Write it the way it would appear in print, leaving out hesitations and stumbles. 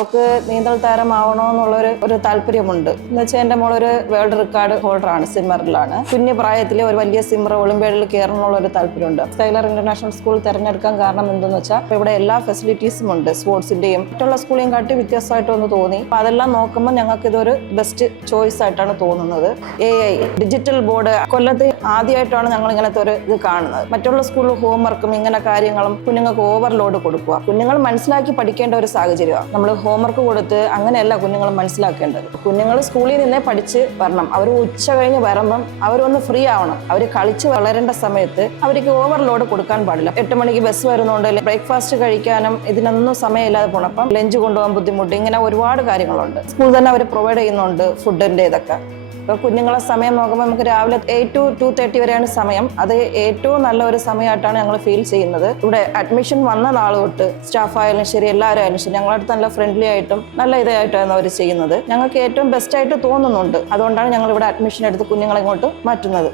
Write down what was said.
അവൾക്ക് നീന്തൽ താരമാവണമെന്നുള്ളൊരു താല്പര്യമുണ്ട്. എന്ന് വെച്ചാൽ എൻ്റെ മോളൊരു വേൾഡ് റെക്കോർഡ് ഹോൾഡറാണ്, സ്വിമ്മറിലാണ്. കുഞ്ഞു പ്രായത്തിൽ ഒരു വലിയ സ്വിമ്മർ ഒളിമ്പ്യാഡിൽ കയറണമെന്നുള്ളൊരു താല്പര്യമുണ്ട്. സ്കൈലർ ഇന്റർനാഷണണൽ സ്കൂൾ തിരഞ്ഞെടുക്കാൻ കാരണം എന്തെന്ന് വെച്ചാൽ ഇവിടെ എല്ലാ ഫെസിലിറ്റീസും ഉണ്ട്, സ്പോർട്സിന്റെയും മറ്റുള്ള സ്കൂളെയും കാട്ടി വ്യത്യസ്തമായിട്ടൊന്ന് തോന്നി. അപ്പോൾ അതെല്ലാം നോക്കുമ്പോൾ ഞങ്ങൾക്ക് ഇതൊരു ബെസ്റ്റ് ചോയ്സ് ആയിട്ടാണ് തോന്നുന്നത്. AI ഡിജിറ്റൽ ബോർഡ് കൊല്ലത്ത് ആദ്യമായിട്ടാണ് ഞങ്ങൾ ഇങ്ങനത്തെ ഒരു ഇത് കാണുന്നത്. മറ്റുള്ള സ്കൂളിൽ ഹോംവർക്കും ഇങ്ങനെ കാര്യങ്ങളും കുഞ്ഞുങ്ങൾക്ക് ഓവർലോഡ് കൊടുക്കുക. കുഞ്ഞുങ്ങൾ മനസ്സിലാക്കി പഠിക്കേണ്ട ഒരു സാഹചര്യമാണ്. നമ്മൾ ഹോംവർക്ക് കൊടുത്ത് അങ്ങനെയല്ല കുഞ്ഞുങ്ങൾ മനസ്സിലാക്കേണ്ടത്. കുഞ്ഞുങ്ങൾ സ്കൂളിൽ നിന്നേ പഠിച്ച് വരണം. അവർ ഉച്ച കഴിഞ്ഞ് വരുമ്പം അവരൊന്ന് ഫ്രീ ആവണം. അവർ കളിച്ച് വളരേണ്ട സമയത്ത് അവർക്ക് ഓവർലോഡ് കൊടുക്കാൻ പാടില്ല. 8 മണിക്ക് ബസ് വരുന്നുണ്ട്, ബ്രേക്ക്ഫാസ്റ്റ് കഴിക്കാനും ഇതിനൊന്നും സമയമില്ലാതെ പോകണം. അപ്പം ലഞ്ച് കൊണ്ടുപോകാൻ ബുദ്ധിമുട്ട്, ഇങ്ങനെ ഒരുപാട് കാര്യങ്ങളുണ്ട്. സ്കൂൾ തന്നെ അവർ പ്രൊവൈഡ് ചെയ്യുന്നുണ്ട് ഫുഡിൻ്റെ ഇതൊക്കെ. ഇപ്പോൾ കുഞ്ഞുങ്ങളെ സമയം നോക്കുമ്പോൾ നമുക്ക് രാവിലെ 8 to 2:30 വരെയാണ് സമയം. അത് ഏറ്റവും നല്ല ഒരു സമയമായിട്ടാണ് ഞങ്ങൾ ഫീൽ ചെയ്യുന്നത്. ഇവിടെ അഡ്മിഷൻ വന്ന നാൾ തൊട്ട് സ്റ്റാഫ് ആയാലും ശരി, എല്ലാവരും ആയാലും ശരി, ഞങ്ങളടുത്ത് നല്ല ഫ്രണ്ട്ലി ആയിട്ടും നല്ല ഇതായിട്ടാണ് അവർ ചെയ്യുന്നത്. ഞങ്ങൾക്ക് ഏറ്റവും ബെസ്റ്റ് ആയിട്ട് തോന്നുന്നുണ്ട്. അതുകൊണ്ടാണ് ഞങ്ങൾ ഇവിടെ അഡ്മിഷൻ എടുത്ത് കുഞ്ഞുങ്ങളെ ഇങ്ങോട്ട് മാറ്റുന്നത്.